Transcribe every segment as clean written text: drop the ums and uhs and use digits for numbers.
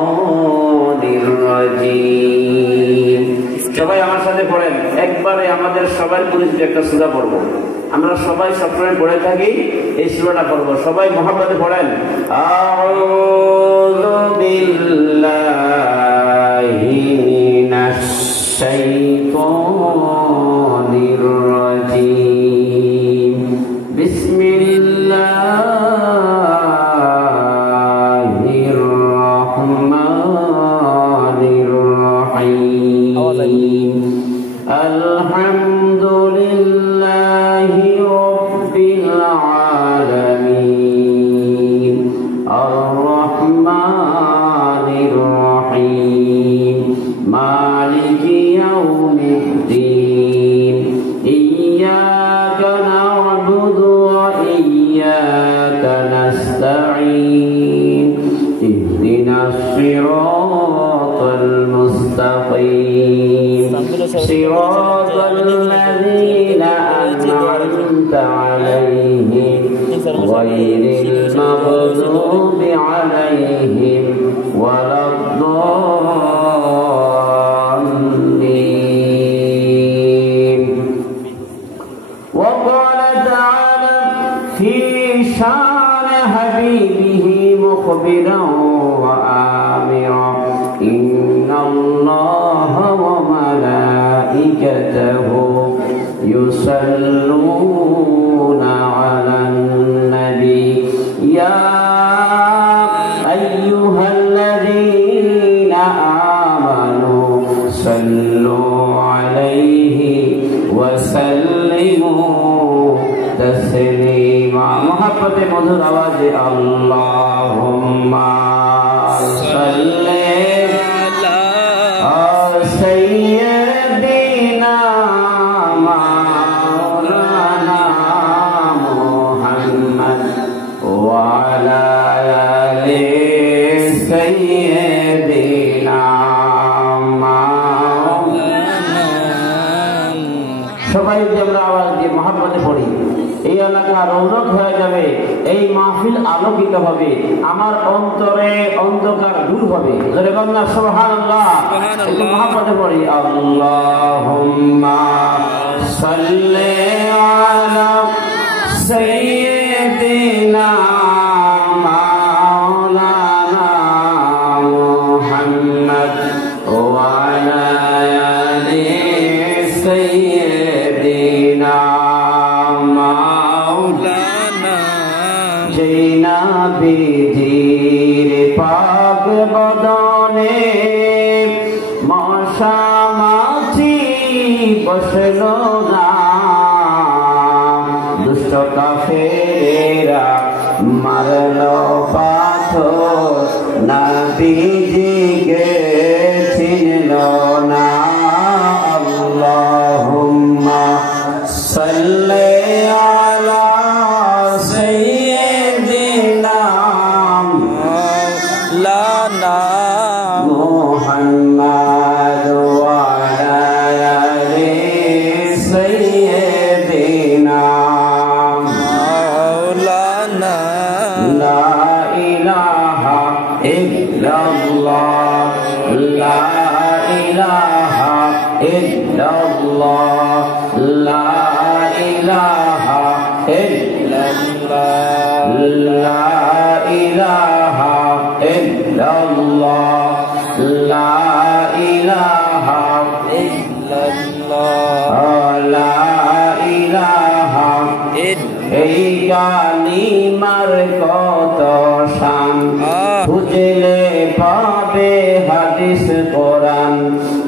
শাইতানির রাজিম। সবাই আমার সাথে পড়েন, একবারে আমাদের সবার পরিচিত একটা সূরা পড়ব। আমরা সবাই সবসময় পড়ে থাকি, এই সূরাটা পড়ব। সবাই মহব্বতে পড়েন, আউযু বিল্লাহি মিনাশ শাইতানির রাজিম। বিসমিল্লাহির রহমানির রহিম। আলহামদুলিল্লাহি রাব্বিল আলামিন আর রহমানির রহিম মালিকি ইয়াউমিদ্দিন ইয়্যাকা না'বুদু ওয়া ইয়্যাকা নাস্তাঈন ইহদিনাস সিরাতাল মুস্তাকিম সিরাতাল লাযীনা আন'আমতা আলাইহিম গায়রিল মাগযুবি আলাইহিম ওয়ালাদ-দাল্লিন। وقال تعالى في شان حبيبه مخبرا وآمرا إن الله وملائكته يصلون على النبي يا أيها الذين آمنوا صلوا عليه وسلموا تسليما। محبت مधुर आवाज अल्लाहुम्मा सल्ली अला सय्यिदिना मौलाना मुहम्मद व अला आलि सय्यिदिना मौलाना। সবাই যে আমরা আওয়াজ দিয়ে মহব্বতে পড়ি, এই এলাকা রৌনক হয়ে যাবে, এই মাহফিল আলোকিত হবে, আমার অন্তরে অন্ধকার দূর হবে। জোরে বলেন না সুবহানাল্লাহ। একটু মহব্বতে পড়ি, আল্লাহুম্মা সাল্লি আলা সাইয়্যিদিনা মাওলানা মুহাম্মদ ওয়া আলা আলি সাইয়্যিদিনা মাওলানা। জৈনা বিজির পাক বদনে মশা মাছি বসলো না, দুষ্ট কাফেরেরা মারলো পাথর, নবীজিকে চিনল না। আল্লাহুম্মা সাল্লি আলা সাইয়্যিদিনা মাওলানা মুহাম্মদ ওয়া আলা আলি সাইয়্যিদিনা মাওলানা। লা ইলাহা ইল্লাল্লাহ লা ইলাহা ইল্লাল্লাহ লা ইলাহা ইল্লাল্লাহ লা ইলাহা ইল্লাল্লাহ লা ইলাহা ইল্লাল্লাহ লা ইলাহা ইল্লাল্লাহ। এই কালিমার কত শান, বুঝলে পাবে হাদিস কোরআন,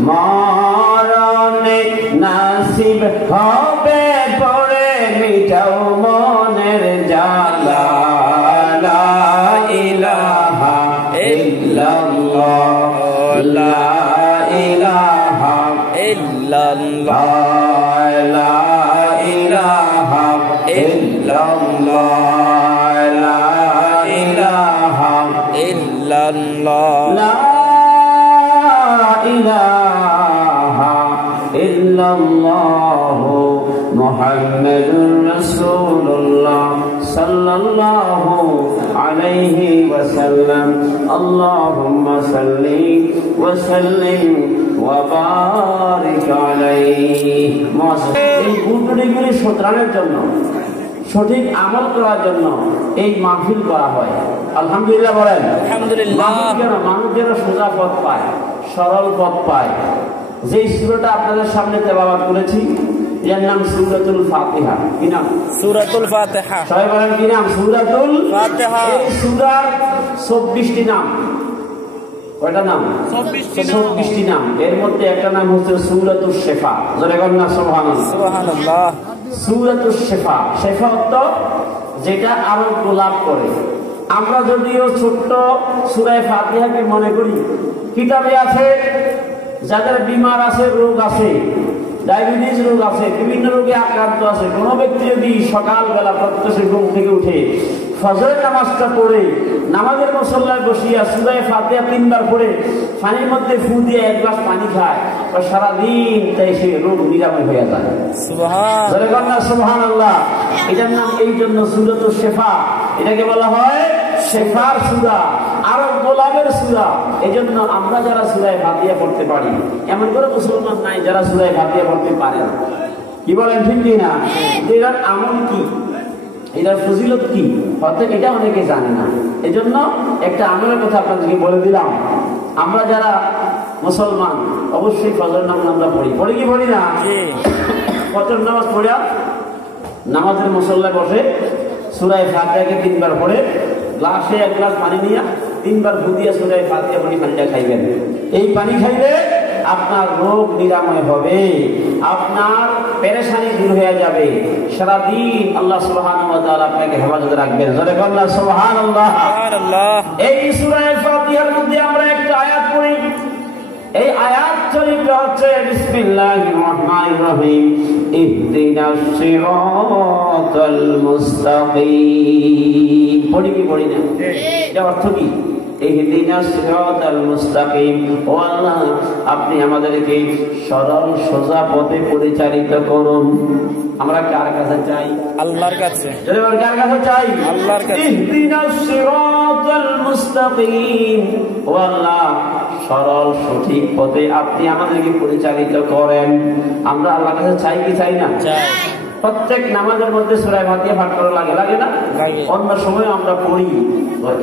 মরণে নাসিব হবে পড়ে মিটাও মনের জ্বালা। লা ইলাহা ইল্লাল্লাহ লা ইলাহা ইল্লাল্লাহ লা ইলাহা ইল্লাল্লাহ লা ইলাহা ইল্লাল্লাহ লা ইলাহা ইল্লাল্লাহ মুহাম্মাদুর রাসূলুল্লাহ সাল্লাল্লাহু আলাইহি ওয়াসাল্লাম। وسلم اللهم صل وسلم وبارك عليه এই গুণগুলি শোধরানোর জন্য সঠিক আমল করার জন্য এই মাহফিল করা হয় আলহামদুলিল্লাহ বলেন আলহামদুলিল্লাহ মানুষ যেন সোজা পথ পায় সরল পথ পায় যে সূরাটা আপনাদের সামনে তেলাওয়াত করেছি এর নাম সূরাতুল ফাতিহা কি নাম সূরাতুল ফাতিহা সবাই বলেন কি নাম সূরাতুল ফাতিহা এই সূরার 24টি নাম কয়টা নাম 24টি নাম এর মধ্যে একটা নাম হচ্ছে সূরাতুশ শিফা জোরে বলেন না সুবহানাল্লাহ সুবহানাল্লাহ সূরাতুশ শিফা শিফা অর্থ যেটা আরোগ্য লাভ করে আমরা যদিও ছোট্ট সূরা ফাতিহাকে মনে করি কিতাবে আছে যাদের বিমার আছে রোগ আছে ডায়াবেটিস রোগ আছে বিভিন্ন রোগে আক্রান্ত আছে কোন ব্যক্তি যদি সকালবেলা প্রত্যেকে ঘুম থেকে উঠে ফজরের নামাজটা পড়ে নামাজের মুসল্লায় বসিয়া সূরা ফাতিহা 3বার পড়ে পানির মধ্যে ফু দিয়ে এক গ্লাস পানি খায় ও সারাদিন তাই সে রোগ নিরাময় হয়ে যায় সুবহানাল্লাহ এটার নাম এই জন্য সূরাতুশ শিফা এটাকে বলা হয় শিফার সূরা আরোগ্য লাভের সূরা এজন্য আমরা যারা সূরা ফাতিহা পড়তে পারি এমন করে মুসলমান নাই যারা সূরা ফাতিহা পড়তে পারে না কি বলেন ঠিক কি না এটার আমল কি এটার ফজিলত কি হয়তো এটা অনেকে জানে না এজন্য একটা আমলের কথা আপনাদেরকে বলে দিলাম আমরা যারা মুসলমান অবশ্যই ফজর নামাজ আমরা পড়ি কি পড়ি না ফজর নামাজ পড়া নামাজের মুসল্লায় বসে সূরা ফাতিহাকে 3বার পড়ে গ্লাসে এক গ্লাস পানি নিয়ে 3বার ফুদিয়া সূরা ফাতিহা পড়ে পানিটা খাইবেন এই পানি খাইলে আপনার রোগ নিরাময় হবে আপনার পেরেশানি দূর হয়ে যাবে সারাদিন আল্লাহ সুবহানাহু ওয়া তাআলা আপনাকে হেফাজতে রাখবেন জোরে বলেন সুবহানাল্লাহ সুবহানাল্লাহ এই সূরা ফাতিহার মধ্যে আমরা একটা আয়াত পড়ি এই আয়াত শরীফটা হচ্ছে বিসমিল্লাহির রহমানির রহিম ইহদিনাস সিরাতাল মুস্তাকিম পড়ি কি পড়ি না এটা অর্থ কি ইহদিনাস সিরাতাল মুস্তাকিম ও আল্লাহ আপনি আমাদেরকে সরল সোজা পথে পরিচালিত করুন আমরা কার কাছে চাই আল্লাহর কাছে যদি আমরা কার কাছে চাই আল্লাহর কাছে ইহদিনাস সিরাতাল মুস্তাকিম ও আল্লাহ সরল সঠিক পথে আপনি আমাদেরকে পরিচালিত করেন আমরা আল্লাহর কাছে চাই কি চাই না চাই প্রত্যেক নামাজের মধ্যে সূরা ফাতিহা পাঠ করা লাগে না অন্য সময় আমরা পড়ি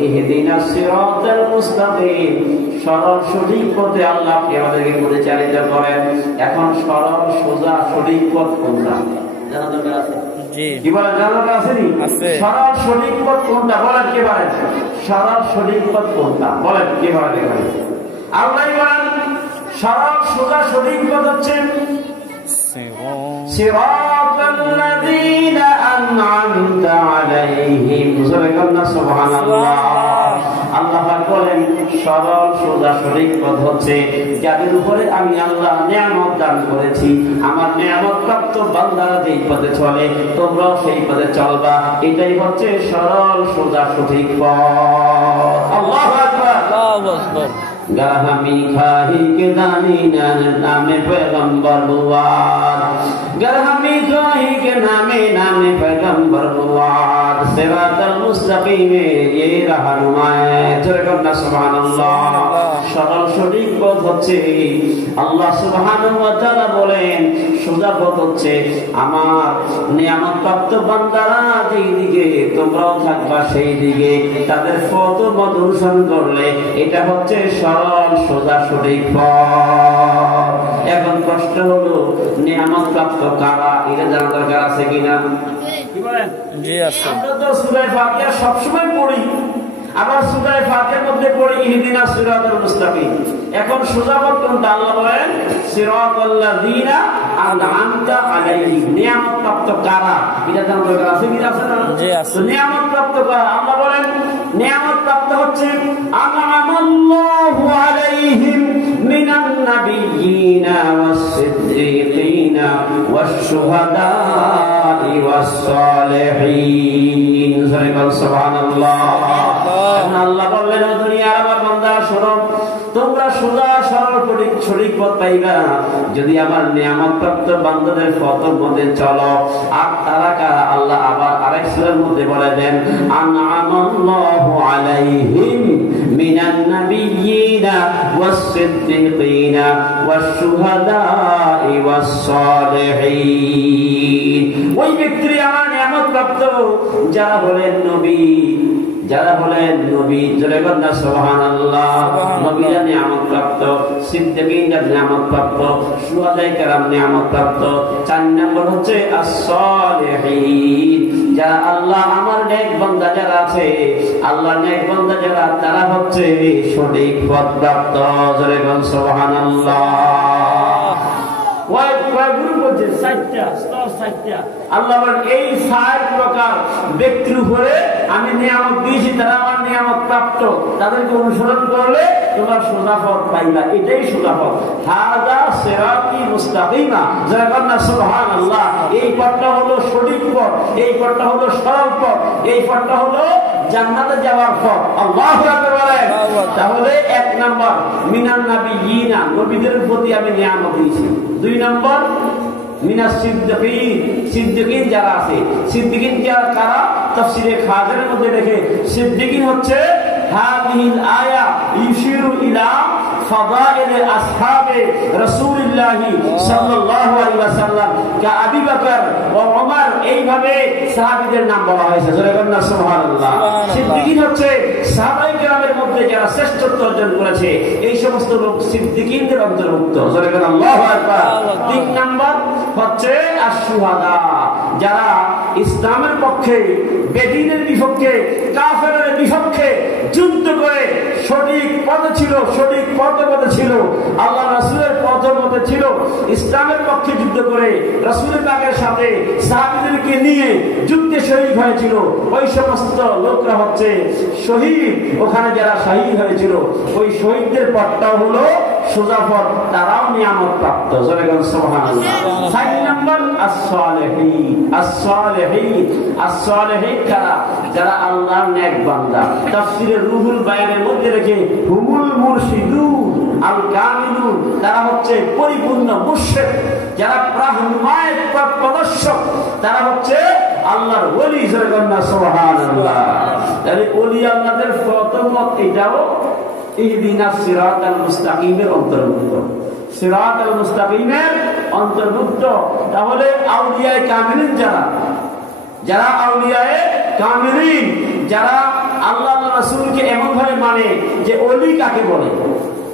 ইহদিনাস সিরাতাল মুস্তাকিম সরল সঠিক পথে আল্লাহ আপনি আমাদেরকে পরিচালিত করেন এখন সরল সোজা সঠিক পথ কোনটা জানা দরকার আছে জি কি বলেন জানা দরকার আছে নি সরল সঠিক পথ কোনটা বলেন কে বলেন সরল সঠিক পথ কোনটা বলেন কে বলেন এখানে আল্লাহ বলেন সরল সোজা সঠিক পথ হচ্ছে সিরাতাল্লাযীনা আন'আমতা আলাইহিম সুবহানাল্লাহ আল্লাহ পাক বলেন সরল সোজা সঠিক পথ হচ্ছে যাদের উপরে আমি আল্লাহ নিয়ামত দান করেছি আমার নিয়ামত প্রাপ্ত বান্দারা যেই পথে চলে তোমরাও সেই পথে চলবা এটাই হচ্ছে সরল সোজা সঠিক পথ আল্লাহু আকবার আল্লাহু আকবার গরহামি খাহি কে দানি নামে पैगंबर हुआ गरहमी खाही के नामे पैगंबर हुआ सिरातल मुस्तकीम ये रहनुमा জোরে বলনা সুবহানাল্লাহ সরল সঠিক পথ হচ্ছে আল্লাহ সুবহানাহু ওয়া তাআলা বলেন সোজা পথ হচ্ছে আমার নিয়ামত প্রাপ্ত বান্দারা যেই দিকে তোমরাও থাকবা সেই দিকে তাদের পথ অনুসরণ করলে এটা হচ্ছে সরল সোজা সঠিক পথ এখন কষ্ট হলো নিয়ামত প্রাপ্ত কারা এটা জানা দরকার আছে কিনা কি বলেন জি আছে আমরা তো সূরা ফাতিহা সব সময় পড়ি আবার সূরা ফাতিহার মধ্যে পড়ি ইহদিনাস সিরাতাল মুস্তাকিম এখন সোজা পথ কোনটা আল্লাহ বলেন সিরাতাল্লাযীনা আন'আমতা আলাইহিম নিয়ামত প্রাপ্ত কারা এটা জানা দরকার আছে কি আছে না জি আছে তো নিয়ামত প্রাপ্ত কারা আল্লাহ বলেন নিয়ামত প্রাপ্ত হচ্ছে আন'আমাল্লাহু আলাইহিম মিনান নাবিয়্যিনা ওয়াস-সিদ্দীকিনা ওয়াশ-শুহাদা'i ওয়াস-সালিহিন সুবহানাল্লাহ আল্লাহ বললেন দুনিয়ার আমার বান্দা শোনো তোমরা সোজা সরল সঠিক পথ পাইবা যদি আমার নিয়ামত প্রাপ্ত বান্দাদের পথের মধ্যে চলো। আর তারা কারা? আল্লাহ আবার আরেক সূরার মধ্যে বলে দেন, আনআমাল্লাহু আলাইহিম মিনান নাবিয়্যিনা ওয়াস-সিদ্দীকিনা ওয়াশ-শুহাদা'i ওয়াস-সালিহিন। ওই ব্যক্তিরা আমার নিয়ামত প্রাপ্ত যারা হলেন নবী, যারা হলেন নবী, জোরে বলেন না সুবহানাল্লাহ। নবীরা নিয়ামত প্রাপ্ত, সিদ্দীকীনরা নিয়ামত প্রাপ্ত, শুহাদায়ে কেরাম নিয়ামত প্রাপ্ত। 4 নম্বর হচ্ছে আস-সালিহিন, যারা আল্লাহ আমার নেক বান্দা যারা আছে, আল্লাহ নেক বান্দা যারা, তারা হচ্ছে সঠিক পথ প্রাপ্ত। জোরে বলেন সুবহানাল্লাহ। আল্লাহ এই 4 প্রকার ব্যক্তির উপরে আমি নিয়ামত দিয়েছি, তারা আমার নিয়ামত প্রাপ্ত, তাদেরকে অনুসরণ করলে তোমরা সোজা পথ পাইবা। এটাই সোজা পথ। হাযা সিরাতি মুস্তাকিমা, যারা বলেন সুবহানাল্লাহ। এই পথটা হলো সঠিক পথ, এই পথটা হলো সরল পথ, এই পথটা হলো জান্নাতে যাওয়ার পথ। আল্লাহু আকবার বলেন। তাহলে 1 নাম্বার মিনান নাবিয়্যিনা, নবীদের প্রতি আমি নিয়ামত দিয়েছি। 2 নাম্বার মিনাস সিদ্দীকিন, সিদ্দীকিন যারা আছে, সিদ্দীকিন যারা কারা? তাফসীরে খাজানের মধ্যে দেখে সিদ্দীকিন হচ্ছে হাযিহিল আয়া ইউশিরু ইলা ফাদাইল আসহাবে রাসূলুল্লাহ সাল্লাল্লাহু আলাইহি ওয়াসাল্লাম কা আবু বকর ও ওমর, এইভাবে সাহাবীদের নাম বলা হয়েছে। জোরে বলেন না সুবহানাল্লাহ। সিদ্দীকিন হচ্ছে সাহাবায়ে কেরামের মধ্যে যারা শ্রেষ্ঠত্ব অর্জন করেছে, এই সমস্ত লোক সিদ্দীকিনদের অন্তর্ভুক্ত। জোরে বলেন আল্লাহু আকবার। 3 নাম্বার হচ্ছে আশ-শুহাদা, যারা ইসলামের পক্ষে, বেদীনের বিপক্ষে, কাফেরের বিপক্ষে যুদ্ধ করে সঠিক পথে ছিল, সঠিক পথে ছিল, আল্লাহ রাসূলের পথের মধ্যে ছিল, ইসলামের পক্ষে যুদ্ধ করে রাসূলের পাকের সাথে সাহাবীদেরকে নিয়ে যুদ্ধে শহীদ হয়েছিল। ওই সমস্ত লোকরা হচ্ছে শহীদ। ওখানে যারা শহীদ হয়েছিল, ওই শহীদদের পথটাও হলো সোজা পথ, তারাও নিয়ামত প্রাপ্ত। জোরে বলেন সুবহানাল্লাহ। 4 নাম্বার আস-সালিহিন, আস-সালিহিন, আস-সালিহিন কারা? যারা আল্লাহর নেক বান্দা। তাফসীরে রুহুল বায়ানের মধ্যে রেখে হুমুল মুরশিদুন আল কামিলুন, তারা হচ্ছে পরিপূর্ণ মুর্শিদ, যারা প্রাহমায়ের পথ প্রদর্শক, তারা হচ্ছে আল্লাহর ওলি। জোরে বলেন না সুবহানাল্লাহ। তাহলে ওলি আল্লাহদের প্রথম মত এটাও ইহদিনাস সিরাতাল মুস্তাকিমের অন্তর্ভুক্ত, সিরাতাল মুস্তাকিমের অন্তর্ভুক্ত। তাহলে আউলিয়ায়ে কামিলিন যারা, যারা আউলিয়ায়ে কামিলিন, যারা আল্লাহ রাসূলকে এমন ভাবে মানে যে ওলি কাকে বলে,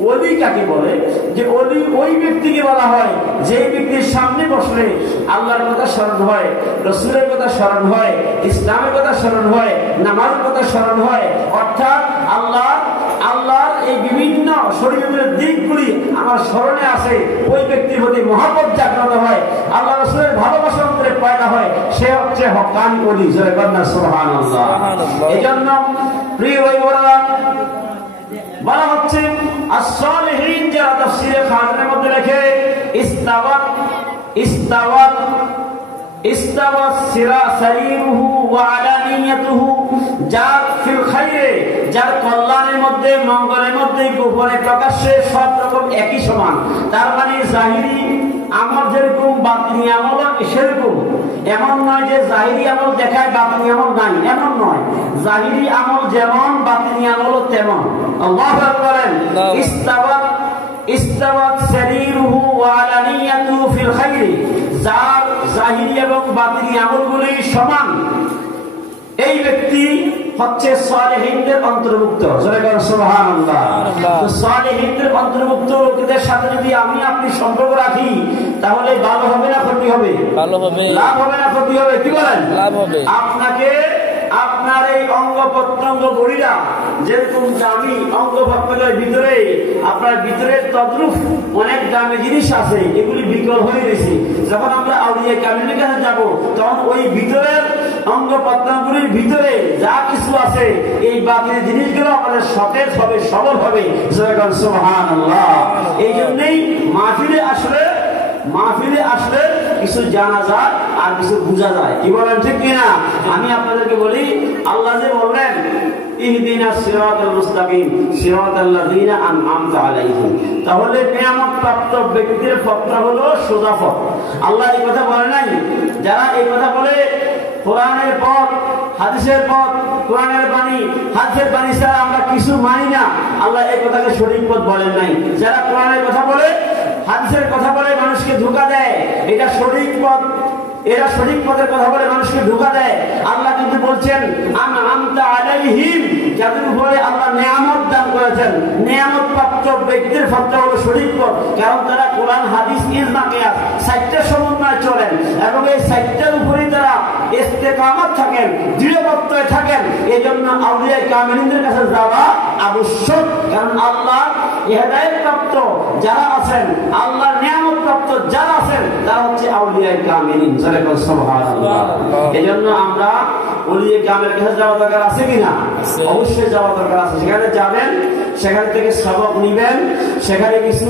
ওলি কাকে বলে? যে ওলি ওই ব্যক্তিকে বলা হয় যে ব্যক্তির সামনে বসলে আল্লাহর কথা স্মরণ হয়, রাসূলের কথা স্মরণ হয়, ইসলামের কথা স্মরণ হয়, নামাজের কথা স্মরণ হয়। অর্থাৎ আল্লাহর এই বিভিন্ন শরীয়তের দিকগুলি আমার স্মরণে আসে, ওই ব্যক্তির প্রতি মহব্বত জাগ্রত হয়, আল্লাহ রাসূলের ভালোবাসা অন্তরে পয়দা হয়, সে হচ্ছে হক্কানি ওলি। জোরে বলেন না সুবহানাল্লাহ। এজন্য প্রিয় ভাইরা বলা হচ্ছে আস-সালিহিন, যারা তাফসীরে খাজানের মধ্যে লেখে ইস্তাওয়াত সিরাসাইরুহু ওয়া আলানিয়াতুহু, যার ফিল খাইরে, যার কল্যাণের মধ্যে, মঙ্গলের মধ্যে, গোপনে প্রকাশ্যে সব রকম একই সমান। তার মানে জাহিরি আমল যেরকম বাতিনি আমল সেরকম। এমন নয় যে জাহিরি আমল দেখায় বাতিনি আমল নাই, এমন নয়। জাহিরি আমল যেমন, বাতিনি আমলও তেমন। আল্লাহু আকবার। ইস্তাওয়াত সারিরুহু ওয়া আলানিয়াতুহু ফিল খাইরি, যার জাহিরি এবং বাতিনি আমলগুলি সমান, এই ব্যক্তি হচ্ছে সালেহিনদের অন্তর্ভুক্ত। জোরে বলেন সুবহানাল্লাহ। তো সালেহিনদের অন্তর্ভুক্ত লোকদের সাথে যদি আমি আপনি সম্পর্ক রাখি, তাহলে ভালো হবে না ক্ষতি হবে? ভালো হবে। লাভ হবে না ক্ষতি হবে? কি বলেন? লাভ হবে। আপনাকে আপনার এই অঙ্গ প্রত্যঙ্গ গড়িরা যেরকম দামি অঙ্গ প্রত্যঙ্গের ভিতরে, আপনার ভিতরে তদ্রুপ অনেক দামি জিনিস আছে, এগুলি বিকল হয়ে গেছে। যখন আমরা আউলিয়া কামিলের কাছে যাব, তখন ওই ভিতরের অঙ্গ প্রত্যঙ্গগুলির ভিতরে যা কিছু আছে, এই বাকি জিনিসগুলো আমাদের সতেজ হবে, সবল হবে। সুবহানাল্লাহ। এই জন্যই মাহফিলে আসলে কিছু জানা যায় আর কিছু বোঝা যায়। কি বলেন ঠিক কিনা? আমি আপনাদেরকে বলি, আল্লাহ যে বললেন ইহদিনাস সিরাতাল মুস্তাকিম সিরাতাল্লাযিনা আন'আমতা আলাইহিম, তাহলে নিয়ামত প্রাপ্ত ব্যক্তির পথটা হলো সোজা পথ। আল্লাহ এই কথা বলে নাই যারা এই কথা বলে কোরআনের পথ, হাদিসের পথ, কোরআনের বাণী, হাদিসের বাণী ছাড়া আমরা কিছু মানি না, আল্লাহ এই কথাকে সঠিক পথ বলেন নাই। যারা কোরআনের কথা বলে, হাদিসের কথা বলে, মানুষকে ধোঁকা দেয়, এটা সঠিক পথ, এরা সঠিক পথের কথা বলে মানুষকে ধোঁকা দেয়। আল্লাহ কিন্তু বলছেন আন'আমতা আলাইহিম, যাদের উপরে আল্লাহ নিয়ামত দান করেছেন, নিয়ামত প্রাপ্ত ব্যক্তির পথটা হলো সঠিক পথ। কারণ তারা কোরআন, হাদিস, ইজমা, কিয়াস চারটা সমন্বয়ে চলেন এবং এই চারটার উপরেই তারা ইস্তেকামত থাকেন, দৃঢ়প্রত্যয় থাকেন। এই জন্য আউলিয়া কামিলিনদের কাছে যাওয়া আবশ্যক। কারণ আল্লাহ হেদায়েত প্রাপ্ত যারা আছেন, আল্লাহর নিয়ামত প্রাপ্ত যারা আছেন, তারা হচ্ছে আউলিয়া কামিলিন। সুবহানাল্লাহ। এজন্য আমরা আউলিয়া কামিলের কাছে যাওয়া দরকার আছে কিনা? অবশ্যই যাওয়া দরকার আছে। সেখানে যাবেন, সেখান থেকে সবক নিবেন, সেখানে কিছু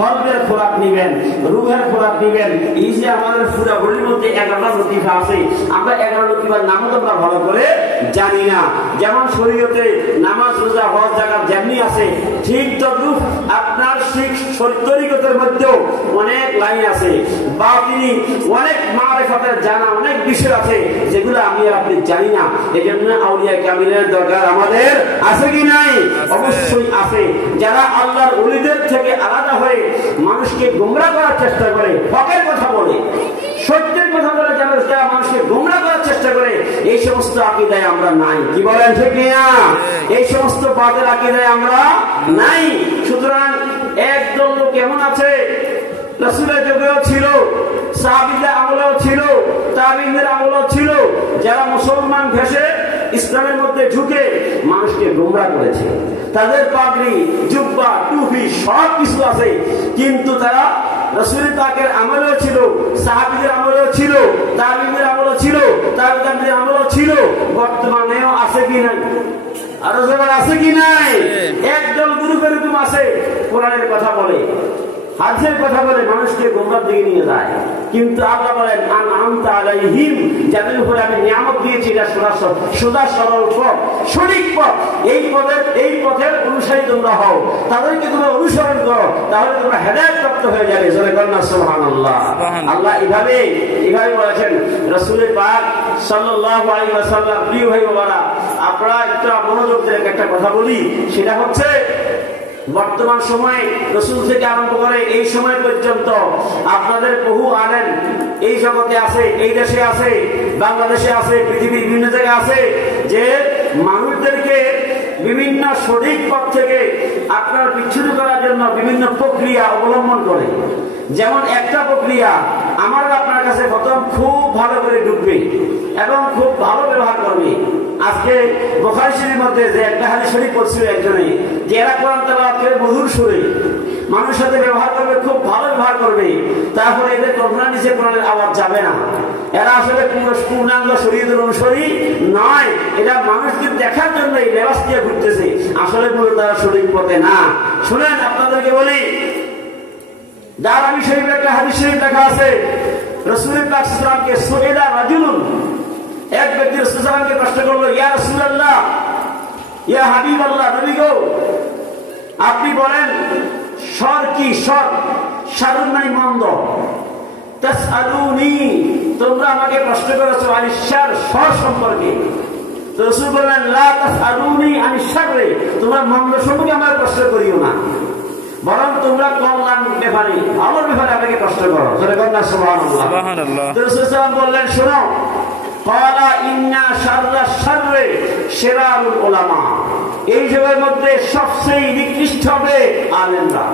কলবের খোরাক নিবেন, রূহের খোরাক নিবেন। এই যে আমাদের পুরা বলির মধ্যে 11টা লতিফা আছে, আমরা 11 লতিফার নামও তো আমরা ভালো করে জানি না। যেমন শরীয়তে নামাজ, রোজা, হজ, যাকাত যেমনি আছে, ঠিক তদ্রূপ আপনার শিখ তরিকতের মধ্যেও অনেক লাইন আছে, বা তিনি অনেক মারিফাতের জানা অনেক বিষয় আছে যেগুলো আমি আর আপনি জানি না। এজন্য আউলিয়া কামিলের দরকার আমাদের আছে কি নাই? অবশ্যই আছে। যারা আল্লাহর ওলিদের থেকে আলাদা হয়ে মানুষকে গোমরাহ করার চেষ্টা করে, হকের কথা বলে, সত্যের কথা বলে, যারা মানুষকে গোমরাহ করার চেষ্টা করে, এই সমস্ত আকীদায় আমরা নাই। কি বলেন ঠিক না? এই সমস্ত বাতিল আকীদায় আমরা নাই। সুতরাং একদল লোক কেমন আছে, রাসূলের যুগেও ছিল, সাহাবীদের আমলেও ছিল, তাবিঈনদের আমলেও ছিল, যারা মুসলমান ভেসে ইসলামের মধ্যে ঢুকে মানুষকে গোমরাহ করেছে। তাদের পাগড়ি, জুব্বা, টুপি সব কিছু আছে, কিন্তু তারা রাসূল পাকের আমলেও ছিল, সাহাবীদের আমলেও ছিল, তাবিঈনদের আমলেও ছিল, তাবিঈনদের আমলেও ছিল, বর্তমানেও আছে কি নাই? আরো জোরে আছে কি নাই? একদল গ্রুপ এরকম আছে, কোরআনের কথা বলে, হাদিসের কথা বলে, মানুষকে গোমরাহর দিকে নিয়ে যায়। কিন্তু আল্লাহ বলেন আন'আমতা আলাইহিম, যাদের উপরে আমি নিয়ামত দিয়েছি, এটা সোজা সরল পথ, সঠিক পথ। এই পথের অনুসারী তোমরা হও, তাদেরকে তোমরা অনুসরণ করো, তাহলে তোমরা হেদায়েত প্রাপ্ত হয়ে যাবে। জোরে বলেন না সুবহানাল্লাহ। আল্লাহ এভাবে বলেছেন। রাসূল পাক সাল্লাল্লাহু আলাইহি ওয়াসাল্লাম, প্রিয় ভাই বাবারা, আপনারা একটা মনোযোগ দিয়ে একটা কথা বলি, সেটা হচ্ছে বর্তমান সময়ে রাসূল থেকে আরম্ভ করে এই সময় পর্যন্ত আপনাদের বহু আলেম এই জগতে আছে, এই দেশে আছে, বাংলাদেশে আছে, পৃথিবীর বিভিন্ন জায়গায় আছে, যে মানুষদেরকে বিভিন্ন সঠিক পথ থেকে আপনার বিচ্ছুত করার জন্য বিভিন্ন প্রক্রিয়া অবলম্বন করে। যেমন একটা প্রক্রিয়া, আমার আপনার কাছে প্রথম খুব ভালো করে ঢুকবে এবং খুব ভালো ব্যবহার করবে। আজকে বুখারী শরীফের মধ্যে যে একটা হাদিস শরীফ পড়ছিল একজনে, যে এরা কোরআন তেলাওয়াত করে মধুর সুরে মানুষের সাথে ব্যবহার করবে, খুব ভালো ব্যবহার করবে, তারপরে এদের কল্পনা নিচে কোরআনের আওয়াজ যাবে না। এরা আসলে পূর্ণাঙ্গ শরীয়তের অনুসারী নয়, এটা মানুষকে দেখার জন্য এই লেবাস দিয়ে ঘুরতেছে, আসলে মূলত তারা সঠিক পথে না। শুনেন, আপনাদেরকে বলি, দারামি শরীফের একটা হাদিস শরীফ লেখা আছে, রাসূল পাক সাল্লাল্লাহু আলাইহি ওয়াসাল্লামকে সুইলা রাজুলুন, এক ব্যক্তি রাসূল সাল্লাল্লাহু আলাইহি ওয়াসাল্লামকে প্রশ্ন করলো, ইয়া রাসূলুল্লাহ, ইয়া হাবিবাল্লাহ, নবী গো, আপনি বলেন শর কি? শারুন মানে মন্দ। তাসআলুনি, তোমরা আমাকে প্রশ্ন করেছো আনিশ শার, শর সম্পর্কে। তো রাসূল বললেন, লা তাসআলুনি আনিশ শাররি, তোমরা মন্দ সম্পর্কে আমাকে প্রশ্ন করিও না, বরং তোমরা কল্যাণ ব্যাপারে, ভালোর ব্যাপারে আমাকে প্রশ্ন করো। সুবহানাল্লাহ। তো রাসূল সাল্লাল্লাহু আলাইহি ওয়াসাল্লাম বললেন, শোনো, ক্বালা ইন্না শাররা শাররি শিরারুল উলামা, এই যুগের মধ্যে সবচেয়ে নিকৃষ্ট হবে আলেমরা।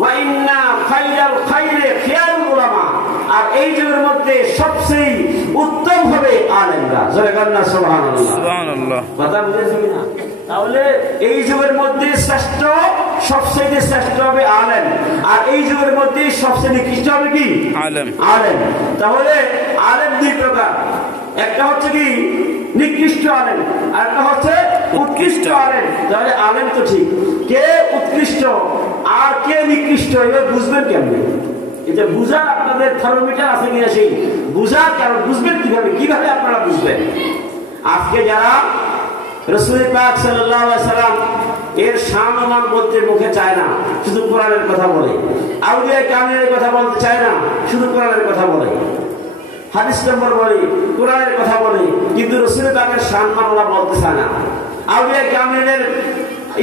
ওয়া ইন্না খায়রাল খায়রি খিয়ারুল উলামা, আর এই যুগের মধ্যে সবচেয়ে উত্তম হবে আলেমরা। জোরে বলেন না সুবহানাল্লাহ। সুবহানাল্লাহ। কথা বুঝেছেন কিনা? তাহলে এই যুগের মধ্যে সবচেয়ে শ্রেষ্ঠ হবে আলেম, আর এই যুগের মধ্যে সবচেয়ে নিকৃষ্ট হবে কি? আলেম। তাহলে আলেম দুই প্রকার, একটা হচ্ছে কি নিকৃষ্ট আলেম, আর একটা হচ্ছে উৎকৃষ্ট আলেম। তাহলে আলেম তো ঠিক, কে উৎকৃষ্ট আর কে নিকৃষ্ট এবার বুঝবেন কেমনে? এটা বুঝার আপনাদের থার্মোমিটার আছে কিনা, সেই বুঝার কারণ বুঝবেন কিভাবে আপনারা বুঝবেন। আজকে যারা রাসূল পাক সাল্লাল্লাহু আলাইহি সাল্লাম এর সম্মান বলতে মুখে চায় না, শুধু কোরআনের কথা বলে, আউলিয়া কামেলের কথা বলতে চায় না, শুধু কোরআনের কথা বলে, হাদিস নম্বর বলে, কোরআনের কথা বলে, কিন্তু রাসূল পাকের সম্মান ওরা বলতে চায় না। আউলিয়া কামেলের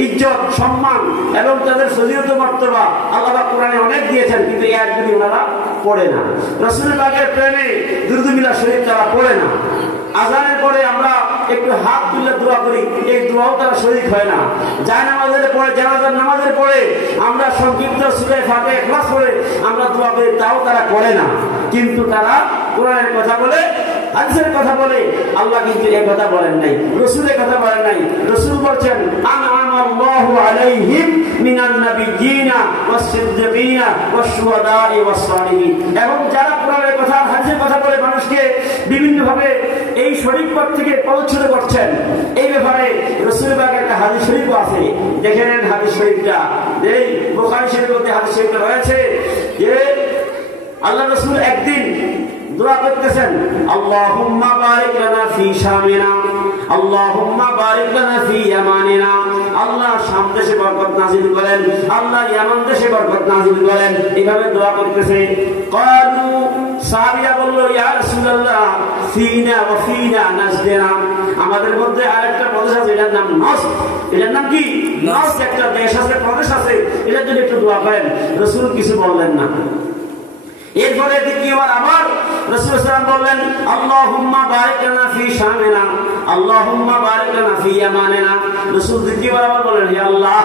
ইজ্জত সম্মান এবং তাদের ফজিলত মর্তবা আল্লাহ পাক কোরআনে অনেক দিয়েছেন, কিন্তু এই আয়াতগুলি ওনারা পড়ে না। রাসূল পাকের প্রেমে দুরূদ মিলাদ শরীফ তারা পড়ে না। আজানের পরে আমরা একটু হাত তুলে দোয়া করি, এই দোয়াও তারা শরীক হয় না। জানাজার পরে, জানাজার নামাজের পরে আমরা সংক্ষিপ্ত সূরা ফাতিহা ইখলাস পড়ে আমরা দোয়া করি, তাও তারা করে না। কিন্তু তারা কোরআনের কথা বলে, হাদিসের কথা বলে। আল্লাহ কিন্তু এই কথা বলেন নাই, রাসূলের কথা বলেন নাই। রাসূল বলেন আনআমাল্লাহু আলাইহিম মিনান নাবিয়্যিনা ওয়াস-সিদ্দিকিনা ওয়াশ-শুহাদা'i ওয়াস-সালিহিন। এবং যারা কোরআনের কথা, হাদিসের কথা বলে মানুষকে বিভিন্ন ভাবে এই শরীফ পথ থেকে পদচ্যুত করছেন, এই ব্যাপারে রাসূল পাকের একটা হাদিস শরীফ আছে। দেখে নেন হাদিস শরীফটা, এই বুখারী শরীফের মধ্যে হাদিস শরীফটা রয়েছে যে আল্লাহ রাসূল একদিন দোয়া করতেছেন, আল্লাহুম্মা বারিক লানা ফি শামিনা, আল্লাহুম্মা বারিক লানা ফি ইয়ামানিনা। আল্লাহ শাম দেশে বরকত নাযিল করেন, আল্লাহ ইয়ামান দেশে বরকত নাযিল করেন, এইভাবে দোয়া করতেছে। ক্বালু, সাহাবীরা বলল, ইয়া রাসূলুল্লাহ ফিনা ওয়া ফিনা নাজদিনা। আমাদের মধ্যে আরেকটা প্রদেশ আছে, এটার নাম নস। এটার নাম কি? নস। একটা দেশ আছে, প্রদেশ আছে, এটার জন্য একটু দোয়া করেন। রাসূল কিছু বললেন না। এরপরে দ্বিতীয়বার আবার রাসূল সাল্লাল্লাহু আলাইহি ওয়াসাল্লাম বললেন, আল্লাহুম্মা বারিক লানা ফি শামিনা, আল্লাহুম্মা বারিক লানা ফি ইয়ামানিনা। রাসূল দ্বিতীয়বার আবার বললেন, হে আল্লাহ,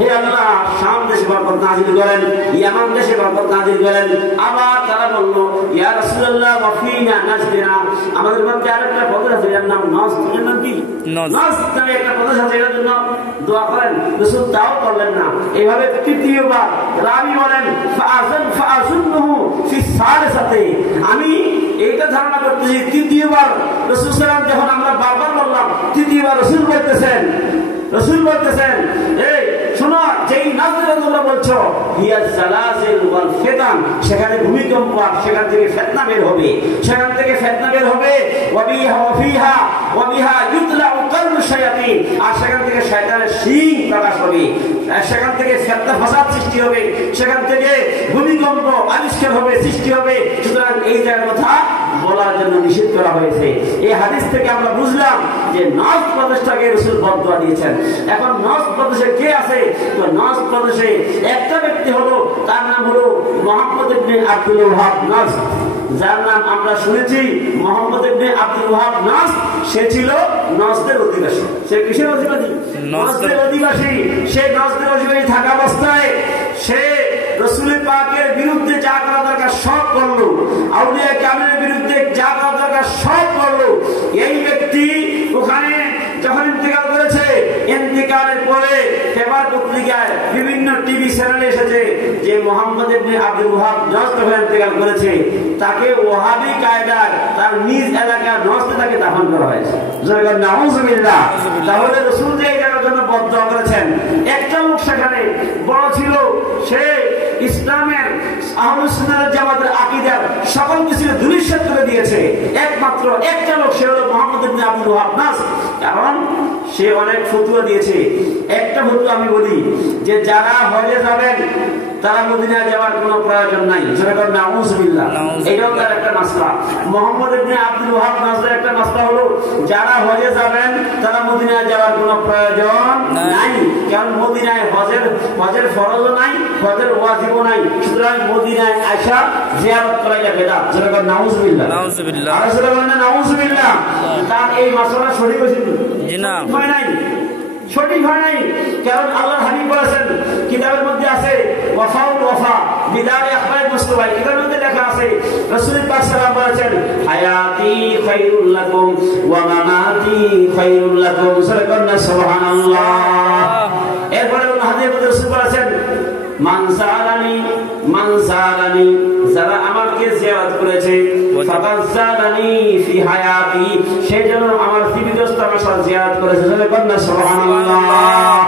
হে আল্লাহ, শাম দেশে বরকত নাযিল করেন, ইয়ামান দেশে বরকত নাযিল করেন। আবার তারা বলল, ইয়া রাসূলুল্লাহ ওয়া ফিনা নাজদিনা। আমাদের মধ্যে আরেকটা প্রদেশ আছে, এর নাম নস। এর নাম কি? নস নামে একটা প্রদেশ আছে, এর জন্য দোয়া করেন। রাসূল তাও করলেন না। এইভাবে তৃতীয়বার রাবী বলেন, ফাআযুন্নুহু ফি সালিসাতি। আমি এইটা ধারণা করতেছি তৃতীয়বার রাসূল সাল্লাল্লাহু আলাইহি ওয়াসাল্লাম যখন আমরা বারবার বললাম, তৃতীয়বার রাসূল বলতেছেন, এই শোনো, যেই নাজরে তোমরা বলছো হিয়া জালাজিল ওয়াল ফিতান, সেখানে ভূমিকম্প, সেখান থেকে ফিতনা বের হবে, সেখান থেকে ফিতনা বের হবে। ওয়া বিহা ইউতলাউ কলবু শায়াতিন, আর সেখান থেকে শয়তানের শিং প্রকাশ হবে, সেখান থেকে ফিতনা ফাসাদ সৃষ্টি হবে, সেখান থেকে ভূমিকম্প আবিষ্কার হবে, সৃষ্টি হবে। সুতরাং এই জায়গার কথা বলার জন্য নিষেধ করা হয়েছে। এই হাদিস থেকে আমরা বুঝলাম যে নস প্রদেশটাকে রাসূল বদদোয়া দিয়েছেন। এখন নস প্রদেশে কে আছে? তো নস প্রদেশে একটা ব্যক্তি হলো, তার নাম হলো মুহাম্মদ ইবনে আব্দুল ওয়াহাব নস, যার নাম আমরা শুনেছি মুহাম্মদ ইবনে আব্দুল ওয়াহাব নস। সে ছিল নসদের অধিবাসী। সে কিসের অধিবাসী? নসদের অধিবাসী। সে নসদের অধিবাসী থাকা অবস্থায় সে রাসূল পাকের বিরুদ্ধে যা করা দরকার সব করলো, আউলিয়া কামেলের বিরুদ্ধে যা করা দরকার সব করলো। এই ব্যক্তি ওখানে যখন ইন্তেকাল করেছে, ইন্তেকালের পরে পেপার পত্রিকায় বিভিন্ন টিভি চ্যানেলে এসেছে যে মুহাম্মদ ইবনে আব্দুল ওয়াহাব নস যখন ইন্তেকাল করেছে, তাকে ওয়াহাবি কায়দায় তার নিজ এলাকা নসে তাকে দাফন করা হয়েছে। নাউযুবিল্লাহ। তাহলে রাসূল যে এটার জন্য বদদোয়া করেছেন, একটা লোক সেখানে বড় ছিল, সে ইসলামের আহলুস সুন্নাহ ওয়াল জামাতের আকীদার সকল কিছু ধূলিসাৎ করে দিয়েছে। একমাত্র একটা লোক, সে হলো মুহাম্মদ ইবনে আব্দুল ওয়াহাব নস। কারণ সে অনেক ফতোয়া দিয়েছে। একটা ফতোয়া আমি বলি যে যারা হজে যাবেন তারা মদিনায় যাওয়ার কোনো প্রয়োজন নাই। যেরকম নাউযুবিল্লাহ, এটাও তার একটা মাসলা। মুহাম্মদ ইবনে আব্দুল ওয়াহাব নসের একটা মাসলা হলো যারা হজে যাবেন তারা মদিনায় যাওয়ার কোনো প্রয়োজন নাই। কারণ মদিনায় হজের ফরজও নাই, হজের ওয়াজিবও নাই। সুতরাং মদিনায় আসা জিয়ারত করা এটা বেদাত। যেরকম নাউযুবিল্লাহ, নাউযুবিল্লাহ, আর যেরকম নাউযুবিল্লাহ। তার এই মাসলা সঠিক হয়েছে জি না? হয় নাই, সঠিক হয় নাই। কারণ আল্লাহর হাবিব বলেছেন, কিতাবের মধ্যে আছে ওয়াফাউল ওয়াফা বিদায় আখবার মুস্তাফা, কিতাবের মধ্যে লেখা আছে রাসূল পাক সাল্লাল্লাহু আলাইহি ওয়াসাল্লাম বলেছেন, হায়াতি খায়রুল লাকুম ওয়া মামাতি খায়রুল লাকুম। সুবহানাল্লাহ। এরপরে হাদিসে রাসূল বলেছেন, মান সালানি, যারা আমাকে জিয়ারত করেছে, ফাকাদ সালানি ফি হায়াতি, সে যেন আমার জীবিত অবস্থায় আমার জিয়ারত করেছে। সুবহানাল্লাহ।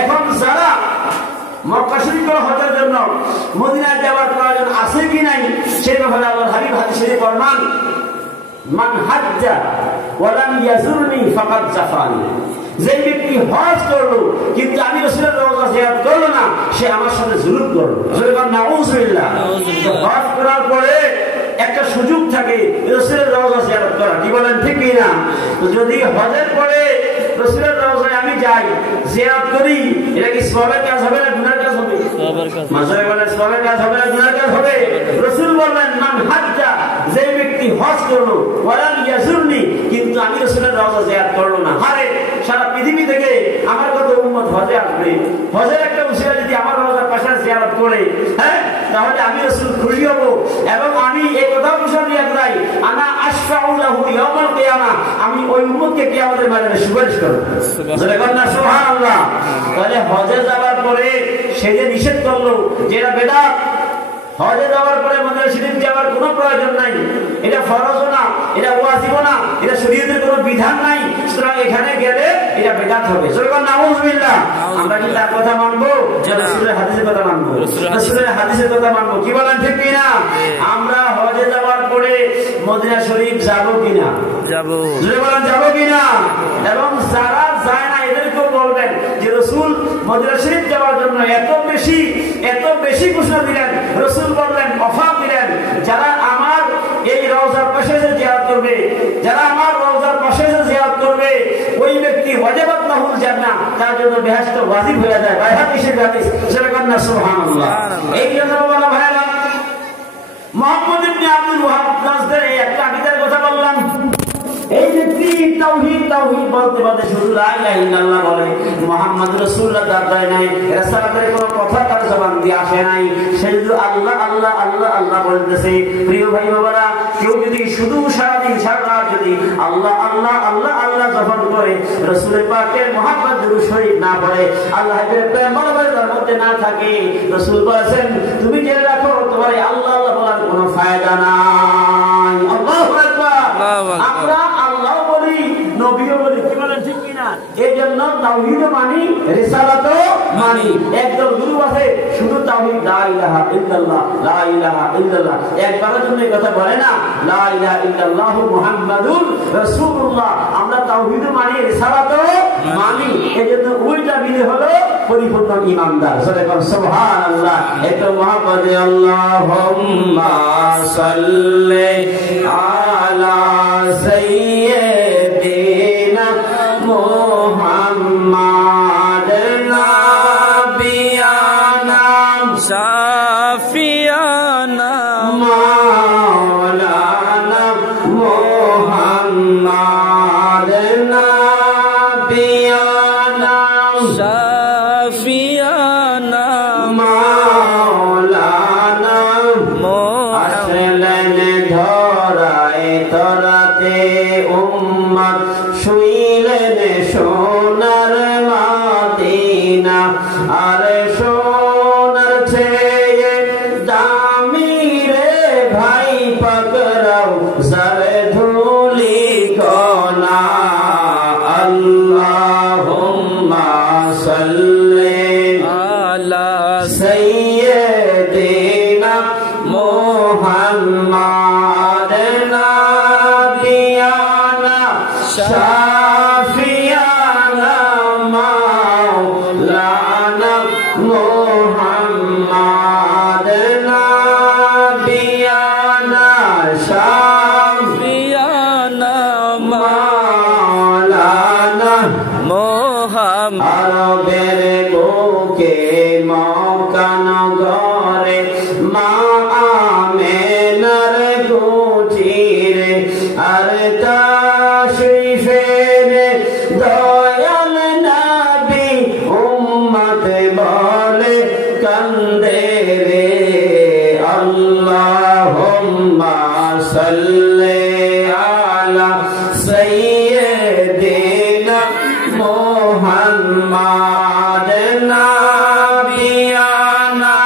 এখন যারা মক্কা শরীফে হজের জন্য মদিনায় যাওয়ার প্রয়োজন আছে কি নাই সেই ব্যাপারে আল্লাহর হাবিব হাদিসে ফরমান, মান হাজ্জা ওয়া লাম ইয়াজুরনি ফাকাদ জাফানি। যে ব্যক্তি হজ করলো কিন্তু আমি রাসূলের রওজা জিয়ারত করলো না, সে আমার সাথে জুলুম করলো। নাউযুবিল্লাহ। হজ করার পরে একটা সুযোগ থাকে রাসূলের রওজা জিয়ারত করা, কি বলেন ঠিক কি না? তো যদি হজের পরে রাসূলের রওজায় আমি যাই, জিয়ারত করি, এটা কি সওয়াবের কাজ হবে না গুনাহের কাজ হবে? সওয়াবের কাজ। মাঝে বলে সওয়াবের কাজ হবে না গুনাহের কাজ হবে? রাসূল বললেন, মান হাজ্জা, যে ব্যক্তি হজ করলো, ওয়ালাম ইয়াজুরনি, কিন্তু আমি রাসূলের রওজা জিয়ারত করলো না। আরে সারা পৃথিবী থেকে আমার কত উম্মত হজে আসবে, হজের একটা উসিলা যদি আমার রওজার পাশে জিয়ারত করে, হ্যাঁ, তাহলে আমি রাসূল খুশি হব। এবং আমি এই কথা ঘোষণা দিয়ে যাই, আনা আশফাউ লাহু ইয়াউমাল কিয়ামা, আমি ওই উম্মতকে কিয়ামতের ময়দানে সুপারিশ করব। সুবহানাল্লাহ। তাহলে হজে যাওয়ার পরে সে যে নিষেধ করলো যে এটা বেদাত, হজে যাওয়ার পরে মদিনা শরীফ যাওয়ার কোনো প্রয়োজন নাই, এটা ফরজও না, এটা ওয়াজিবও না, এটা শরীয়তের কোনো বিধান নাই, সুতরাং এখানে গেলে এটা বেদাত হবে। সুবহান নাউযুবিল্লাহ। আমরা কি তার কথা মানবো? রাসূলের হাদিসের কথা মানবো, রাসূলের হাদিসের কথা মানবো, কি বলেন ঠিক কি না? আমরা হজে যাওয়ার পরে মদিনা শরীফ যাব কিনা? যাব। বলেন যাব কিনা? এবং যারা যায় না এদেরকেও বলবেন যে রাসূল মদিনা শরীফ যাওয়ার জন্য এত বেশি ঘোষণা দিলেন, রাসূল বললেন, অফার দিলেন, যারা আমার এই রওজার পাশে এসে জিয়ারত করবে, যারা আমার রওজার পাশে এসে জিয়ারত করবে, ওই ব্যক্তি ওয়াজিবাত লাহুল জান্নাহ, তার জন্য বেহেশত ওয়াজিব হয়ে যায়। বাইহাকি শরীফ হাদিস। সুবহানাল্লাহ। এই জন্য বলা ভাইরা, মুহাম্মদ ইবনে আব্দুল ওয়াহাব নাজদের এই একটা আকীদার কথা বললাম। এই ব্যক্তি তাওহীদ বলতে বলতে শুধু লা ইলাহা ইল্লাল্লাহ বলে, মুহাম্মদ রাসূলুল্লাহ তার দায় নাই, রাসূলের কোনো কথা তার জবান দিয়ে আসে নাই, সে শুধু আল্লাহ আল্লাহ আল্লাহ আল্লাহ বলতেছে। প্রিয় ভাই বাবারা, কেউ যদি শুধু সারাদিন সারা রাত যদি আল্লাহ আল্লাহ আল্লাহ আল্লাহ জপন করে, রাসূলের পাকের মুহাব্বত দুরূদ শরীফ না পড়ে, আল্লাহর প্রেম ভালোবাসার মধ্যে না থাকে, রাসূল বলেছেন, তুমি জেনে রাখো তোমার এই আল্লাহ আল্লাহ বলার কোনো ফায়দা নাই। আল্লাহু আকবার। আমরা আল্লাহ বলি, নবীও বলি, কি বলেন ঠিক কিনা? এই জন্য তাওহীদও মানি, রিসালাতও মানি। একদল গুরু আছে শুধু তাওহীদ, লা ইলাহা ইল্লাল্লাহ লা ইলাহা ইল্লাল্লাহ, একবারের জন্য এই কথা বলে না, লা ইলাহা ইল্লাল্লাহু মুহাম্মাদুর রাসূলুল্লাহ। আমরা তাওহীদও মানি, রিসালাতও মানি, এজন্য ওইটা মিলে হলো পরিপূর্ণ ঈমানদার। সুবহানাল্লাহ। এত মুহাম্মদে আল্লাহুম্মা সাল্লি আলা সাইয়্যিদিনা মুহাম্মাদ নাবিয়ানা শাফিয়ানা মাওলানা মুহাম্মাদ নাবিয়ানা শাফিয়ানা মাওলানা আসলেন ধরায় তরাতে উম্মত শুইলেন সোনার মদিনা, আর সোনার চেয়ে দামি রে ভাই পাকড়াও সারে ধুলি কোনা। আল্লাহুম্মা সাল্লি আলা সাইয়্যিদিনা মুহাম্মাদ নাবিয়ানা শাফিয়ানা মাওলানা মুহাম্মাদ নাবিয়ানা শাফিয়ানা মাওলানা মুহাম্মাদ। আরবের বুকে মক্কা নগরে মা আমেনার কুঠিরে, আর তাশরিফের দয়াল নবী উম্মত বলে কান্দে রে। আল্লাহুম্মা সাল্লি আলা সাইয়্যিদিনা মুহাম্মাদ নাবিয়ানা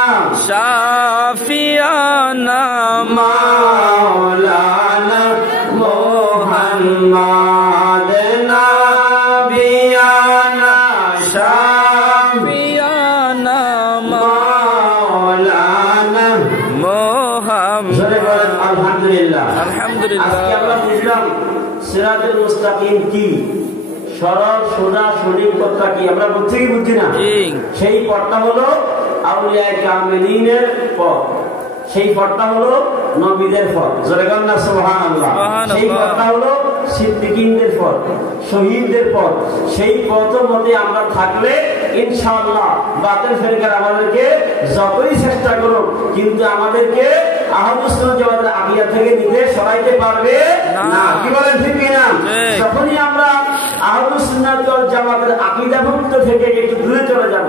আলহামদুলিল্লাহ। আজকে আমরা বুঝলাম সিরাতুল মুস্তাকিম কি, সরল সোজা সঠিক পথটা কি। আমরা বুঝছি কি বুঝছি না? সেই পথটা হলো আউলিয়া কামিলিনের পথ, সেই পথটা হলো নবীদের পথ। জোরে বলেন না সুবহানাল্লাহ। সেই পথটা হলো সিদ্দিকীনদের পথ, শহীদদের পথ। সেই পথ মতে আমরা থাকলে ইনশাআল্লাহ বাতিল ফেরকার আমাদেরকে যতই চেষ্টা করুক কিন্তু আমাদেরকে আহলুস সুন্নাহ জামাতের আকীদা থেকে নিতে সরাইতে পারবে না। কি বলেন ঠিক কি না? যখনই আমরা আহলুস সুন্নাহ জামাতের আকীদাভুক্ত থেকে একটু দূরে চলে যাব,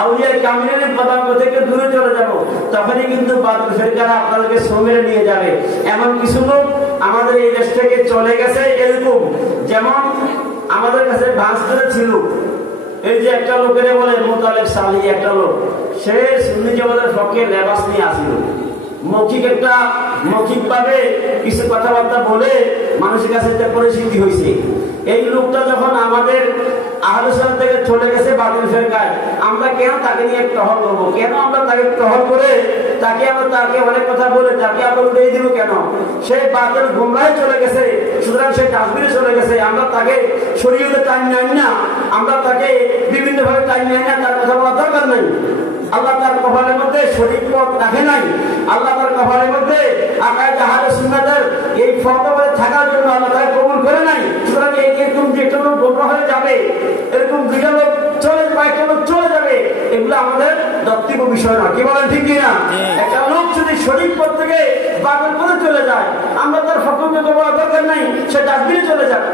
আউলিয়া কামিলের পদাঙ্ক থেকে দূরে চলে যাব, তখনই কিন্তু বাতিল ফেরকারা আপনাদেরকে সমেরে নিয়ে যাবে। এমন কিছু লোক আমাদের এই দেশ থেকে চলে গেছে এরকম, যেমন আমাদের কাছে ভাঁজ করে ছিল। এই যে একটা লোকের বলে মোতালেব সালি, একটা লোক, সে সুন্নি জামাতের পক্ষে লেবাস নিয়ে আসিল। মৌখিকভাবে কিছু কথাবার্তা বলে মানুষের কাছে একটা পরিস্থিতি হয়েছে। এই লোকটা যখন আমাদের আহলে সুন্নাহ থেকে চলে গেছে বাতিল ফেরকায়, আমরা কেন তাকে নিয়ে টহল করবো? কেন আমরা তাকে টহল করে তাকে অনেক কথা বলে তাকে আমরা উঠে দিব কেন? সে বাতিল গুমরাহে চলে গেছে, সুতরাং সে ডাস্টবিনে চলে গেছে। আমরা তাকে শরীয়তে টাইম নেই না, আমরা তাকে বিভিন্ন ভাবে টাইম নেই না, তার কথা বলার দরকার নেই। আল্লাহ তার কপালের মধ্যে শরীর পথ রাখে নাই, আল্লাহ তার কপালের মধ্যে আকায়েদ আহলে সুন্নাতের এই ফতোয়া থাকার জন্য আল্লাহ তাকে কবুল করে নাই। সুতরাং এরকম যে একটা লোক গোমরাহ হয়ে যাবে, এরকম দুইটা লোক চলে যাবে, একটা লোক চলে যাবে, এগুলো আমাদের দত্তিব বিষয় না। কি বলেন ঠিক কিনা? একটা লোক যদি সঠিক পথ থেকে বাতিল পথে চলে যায়, আমরা তার হুকুমকে বলার দরকার নাই, সে ডাস্টবিনে চলে যায়,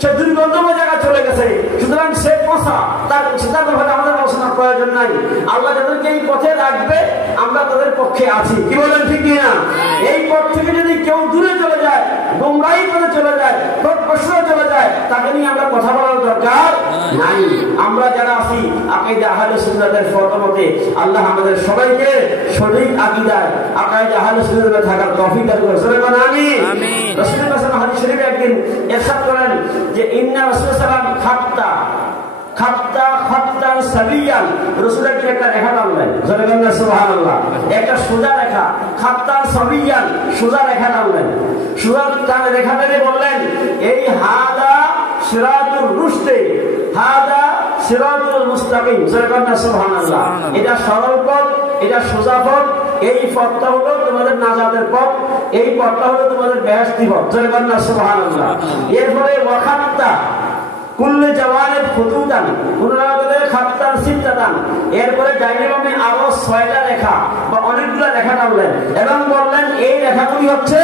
সে দুর্গন্ধময় জায়গায় চলে গেছে। সুতরাং সে পচা, তার ব্যাপারে আমাদের আলোচনার প্রয়োজন নাই। আল্লাহ যাদেরকে এই পথে রাখবে আমরা তাদের পক্ষে আছি। কি বলেন ঠিক কিনা? এই পথ থেকে যদি কেউ দূরে চলে যায়, গোমরাহি পথে চলে যায়, প্রশ্রয় চলে যায়, তাকে নিয়ে আমরা কথা বলার দরকার নাই। আমরা যারা আছি আকীদা আহলে সুন্নাতের ফতোয়াতে, আল্লাহ আমাদের সবাইকে সঠিক আকীদায় আকীদা আহলে সুন্নাতে থাকার তৌফিক দান করুন। সুবহানাল্লাহ, আমিন। রাসূলুল্লাহ সাল্লাল্লাহু আলাইহি ওয়াসাল্লাম হাদিস শরীফে একদিন ইরশাদ করেন যে ইন্না রাসূলুল্লাহ সাল্লাল্লাহু আলাইহি খাত্তা সাবিয়ান, রাসূলের কি একটা রেখা টানলেন, জোরে বলেন না সুবহানাল্লাহ। একটা সোজা রেখা, খাত্তা সাবিয়ান, সোজা রেখা টানলেন। সোজা রেখা টেনে বললেন এই হাদা সিরাতুর রুশদে, হাদা সিরাতুল মুস্তাকিম, জোরে বলেন না সুবহানাল্লাহ। এটা সরল পথ, এটা সোজা পথ, এই পথটা হলো তোমাদের নাজাতের পথ, এই পথটা হলো তোমাদের বেহেশতি পথ, জোরে বলেন না সুবহানাল্লাহ। এরপরে ওয়াখাত্তা কুল্লে জাওয়ানের খুতুতান, পুনরাবৃত্তি খাত্তার সিত্তাতান, এরপরে ডাইনে বামে আরো 6টা রেখা বা অনেকগুলো রেখা টানলেন এবং বললেন এই রেখাগুলি হচ্ছে,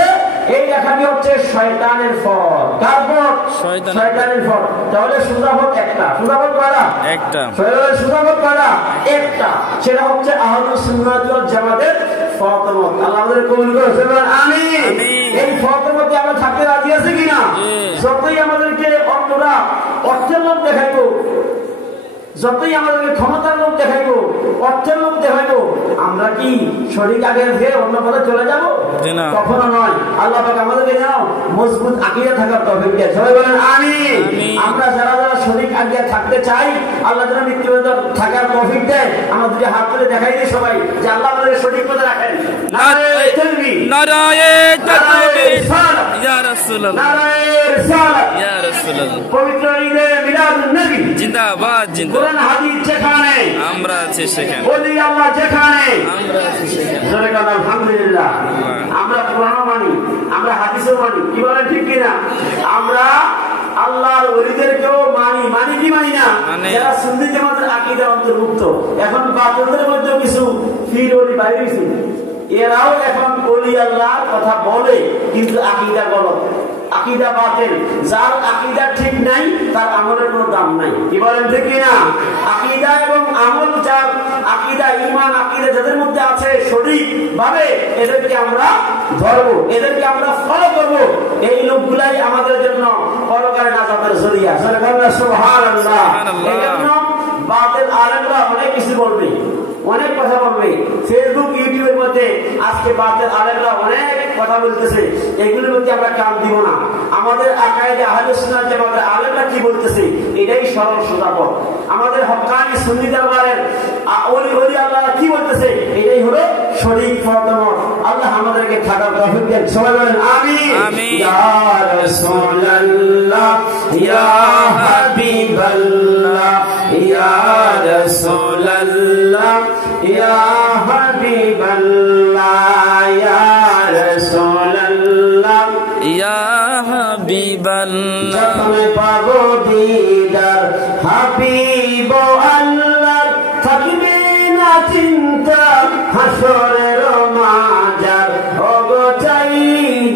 এই রেখাটি হচ্ছে শয়তানের ফল। কার পথ? শয়তানের ফল। তাহলে সোজা পথ একটা, সোজা পথ কয়টা? একটা। সোজা পথ কয়টা? একটা। সেটা হচ্ছে আহলুস সুন্নাহ ওয়াল জামাতের ফতোয়া। আল্লাহ আমাদের কবুল করুন, আমিন। এই ফতোয়াতে আমরা থাকতে রাজি আছি কিনা? যতই আমাদেরকে অন্যরা অর্থের লোক দেখাইবো, যতই আমাদেরকে ক্ষমতার লোক দেখাইবো, অর্থের লোক দেখাইবো, আমরা কি শরীর আগে অন্য পথে চলে যাব? কখনো নয়। আল্লাহ পাক আমাদেরকে যেন মজবুত আকীদা থাকার তৌফিক দেয়। সবাই বলেন আমিন। আমরা যারা যারা শরীর আগে থাকতে চাই, আল্লাহ যেন মৃত্যুবরণ থাকার তৌফিক দেয়। আমরা দুটো হাত তুলে দেখাই দিই সবাই যে আল্লাহ আমাদের শরীর পথে রাখেন। নারায়ে তাকবীর, নারায়ে তাকবীর, ইয়া রাসূলুল্লাহ, নারায়ে রিসালাত, ইয়া রাসূলুল্লাহ। পবিত্র ঈদে মিলাদুন নবী জিন্দাবাদ, জিন্দাবাদ। কোরআন হাদিস যেখানে আমরা আছি সেখানে, ওলি আল্লাহ যেখানে আমরা আছি সেখানে। জোরে বলেন আলহামদুলিল্লাহ। আমরা কোরআন মানি, আমরা হাদিসও মানি। কি বলেন ঠিক কিনা? আমরা আল্লাহর ওলিদেরকেও মানি। মানি কি মানি না? যারা সুন্নি জামাতের আকীদার অন্তর্ভুক্ত। এখন বাতিলদের মধ্যে কিছু ফির ওলি বাইরে গেছে, এরাও এখন ওলি আল্লাহর কথা বলে কিন্তু আকীদা গলত, আকীদা বাতিল। যার আকীদা ঠিক নাই তার আমলের কোনো দাম নাই। কি বলেন ঠিক কিনা? আকীদা এবং আমল, যার আকীদা, ঈমান, আকীদা যাদের মধ্যে আছে সঠিক ভাবে, এদেরকে আমরা ধরবো, এদেরকে আমরা ফলো করবো। এই লোকগুলাই আমাদের জন্য পরকালে নাজাতের জরিয়া। সুবহানাল্লাহ। এজন্য বাতিল আলেমরা অনেক কিছু বলবে, অনেক কথা বলবে। ফেসবুক, ইউটিউবের মধ্যে আজকে বাতিল আলেমরা অনেক কথা বলতেছে, এগুলোর মধ্যে আমরা কান দিব না। আমাদের আকায়েদে আহলে সুন্নাহ ওয়াল জামাতের আলেমরা কি বলতেছে এটাই সরল সোজা পথ। আমাদের হক্কানি সুন্নি দরবারের ওলি আল্লাহ কি বলতেছে এটাই হলো সঠিক ফতোয়া। আল্লাহ আমাদেরকে থাকার তৌফিক দেন। সবাই বলেন আমিন। রাসূলুল্লাহ ইয়া হাবিবাল্লাহ ইয়া রাসূলুল্লাহ ইয়া হাবিবাল্লাহ ইয়া রাসূলুল্লাহ ইয়া হাবিবাল্লাহ যখন পাবো দিদার হাবিব আল্লাহ থাকবে না চিন্তা হাসরের মাজার ওগো চাই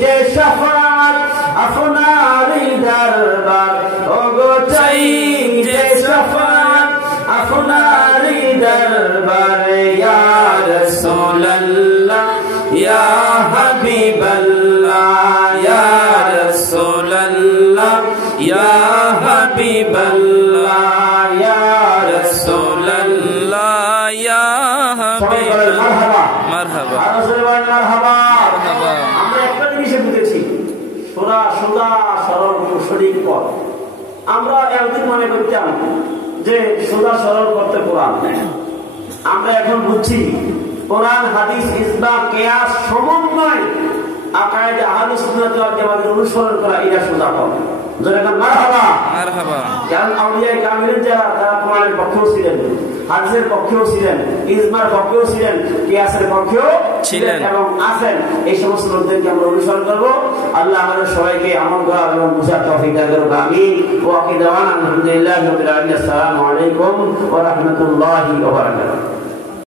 যে শাফাত আপনারই দরবার ওগো চাই যে শাফাত আপনারই দরবার ইয়া রাসূলুল্লাহ ইয়া হাবিবাল্লাহ ইয়া রাসূলুল্লাহ ইয়া হাবিবাল্লাহ ইয়া রাসূলুল্লাহ ইয়া হাবিবাল্লাহ মারহাবা মারহাবা। আমরা একটা জিনিসে বুঝেছি, সোজা সরল সঠিক পথ। আমরা একদিন মনে করতাম যে সোজা সরল করতে কোরআন, আমরা এখন বুঝছি কোরআন হাদিস ইজমা কিয়াস সমন্বয় আকায়েদে আহলুস সুন্নাত ওয়াল জামাতের অনুসরণ করা, এটা সোজা পথ। যেরকম মারহাবা মারহাবা। কারণ আউলিয়া কামিলিন যারা, তারা কোরআনের পক্ষেও ছিলেন, হাদিসের পক্ষেও ছিলেন, ইজমার পক্ষেও ছিলেন, কিয়াসের পক্ষেও ছিলেন এবং আছেন। এই সমস্ত লোকদেরকে আমরা অনুসরণ করব। আল্লাহ আমাদের সবাইকে আমল করার এবং বুঝার তৌফিক দান করুন। আমিন। ওয়া আখিরু দাওয়ানা আলহামদুলিল্লাহি রাব্বিল আলামিন। আসসালামু আলাইকুম ওয়া রাহমাতুল্লাহি ওয়া বারাকাতুহু।